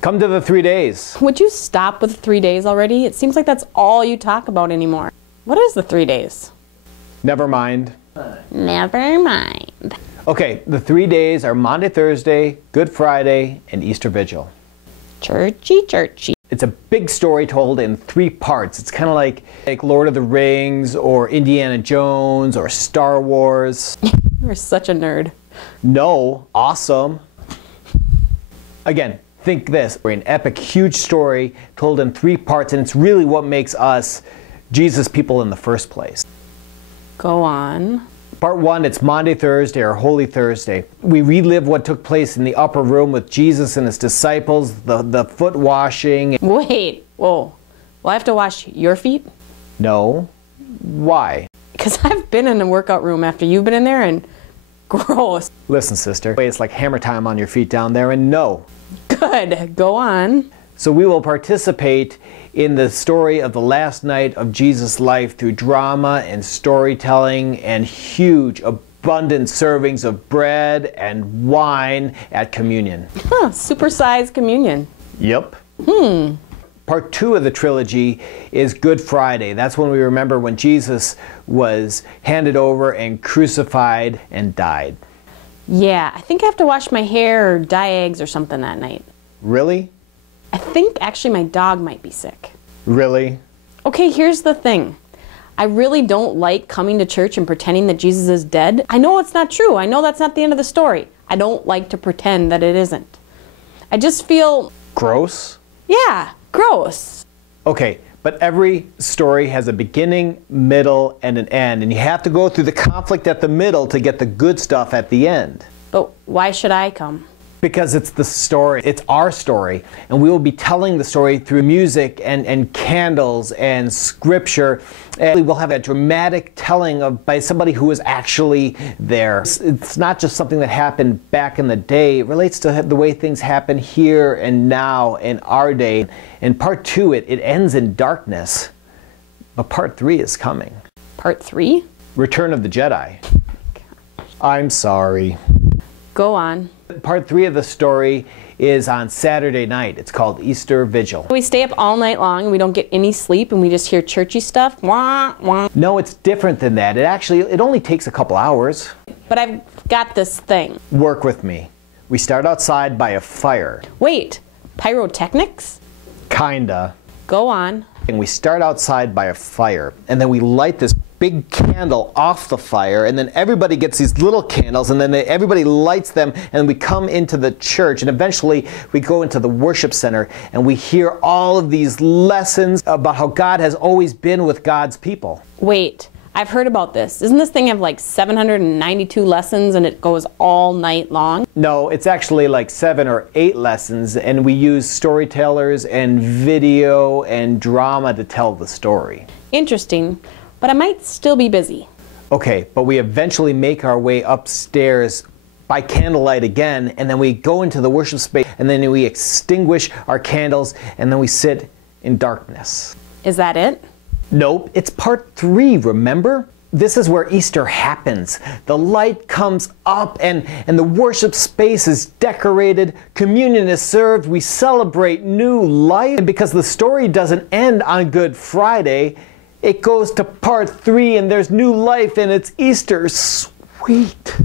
Come to the 3 days. Would you stop with 3 days already? It seems like that's all you talk about anymore. What is the 3 days? Never mind. Never mind. Okay, the 3 days are Monday, Thursday, Good Friday, and Easter Vigil. Churchy, churchy. It's a big story told in 3 parts. It's kind of like Lord of the Rings or Indiana Jones or Star Wars. You're such a nerd. No, awesome. Again, think this. We're an epic, huge story told in 3 parts, and it's really what makes us Jesus people in the first place. Go on. Part 1, it's Maundy Thursday or Holy Thursday. We relive what took place in the upper room with Jesus and his disciples, the foot washing. Wait, whoa. Will I have to wash your feet? No. Why? Because I've been in the workout room after you've been in there and gross. Listen, sister, it's like hammer time on your feet down there, and no. Good, go on. So we will participate in the story of the last night of Jesus' life through drama and storytelling and huge, abundant servings of bread and wine at communion. Huh, supersized communion. Yep. Part 2 of the trilogy is Good Friday. That's when we remember when Jesus was handed over and crucified and died. Yeah, I think I have to wash my hair or dye eggs or something that night. Really? I think actually my dog might be sick. Really? Okay, here's the thing. I really don't like coming to church and pretending that Jesus is dead. I know it's not true. I know that's not the end of the story. I don't like to pretend that it isn't. I just feel... Gross? Yeah, gross. Okay, but every story has a beginning, middle, and an end, and you have to go through the conflict at the middle to get the good stuff at the end. But why should I come? Because it's the story, it's our story, and we will be telling the story through music and candles and scripture, and we'll have a dramatic telling by somebody who was actually there. It's not just something that happened back in the day, it relates to the way things happen here and now in our day. In part 2, it ends in darkness, but part 3 is coming. Part 3? Return of the Jedi. I'm sorry. Go on. Part 3 of the story is on Saturday night. It's called Easter Vigil. We stay up all night long and we don't get any sleep and we just hear churchy stuff. Wah, wah. No, it's different than that. It only takes a couple hours. But I've got this thing. Work with me. We start outside by a fire. Wait, pyrotechnics? Kinda. Go on. And we start outside by a fire, and then we light this big candle off the fire, and then everybody gets these little candles, and then everybody lights them, and we come into the church, and eventually we go into the worship center, and we hear all of these lessons about how God has always been with God's people. Wait, I've heard about this. Doesn't this thing have like 792 lessons and it goes all night long? No, it's actually like 7 or 8 lessons, and we use storytellers and video and drama to tell the story. Interesting, but I might still be busy. Okay, but we eventually make our way upstairs by candlelight again, and then we go into the worship space, and then we extinguish our candles, and then we sit in darkness. Is that it? Nope, it's part 3, remember? This is where Easter happens. The light comes up and the worship space is decorated, communion is served, we celebrate new life. And because the story doesn't end on Good Friday, it goes to part 3 and there's new life and it's Easter. Sweet.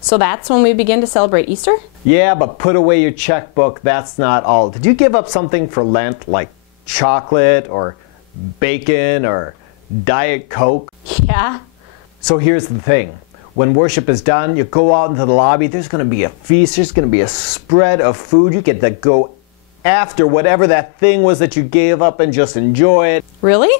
So that's when we begin to celebrate Easter? Yeah, but put away your checkbook, that's not all. Did you give up something for Lent, like chocolate or bacon or Diet Coke? Yeah. So here's the thing. When worship is done, you go out into the lobby, there's going to be a feast, there's going to be a spread of food. You get to go after whatever that thing was that you gave up and just enjoy it. Really?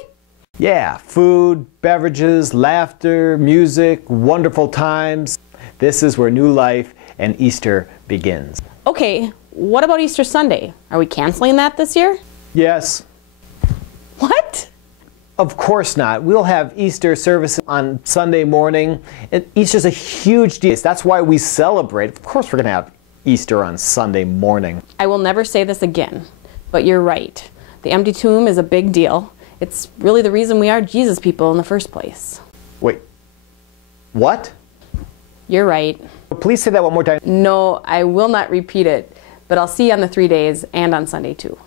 Yeah, food, beverages, laughter, music, wonderful times. This is where new life and Easter begins. Okay, what about Easter Sunday? Are we canceling that this year? Yes. What? Of course not. We'll have Easter services on Sunday morning. And Easter's a huge deal. That's why we celebrate. Of course we're going to have Easter on Sunday morning. I will never say this again, but you're right. The empty tomb is a big deal. It's really the reason we are Jesus people in the first place. Wait, what? You're right. Please say that one more time. No, I will not repeat it, but I'll see you on the 3 days and on Sunday too.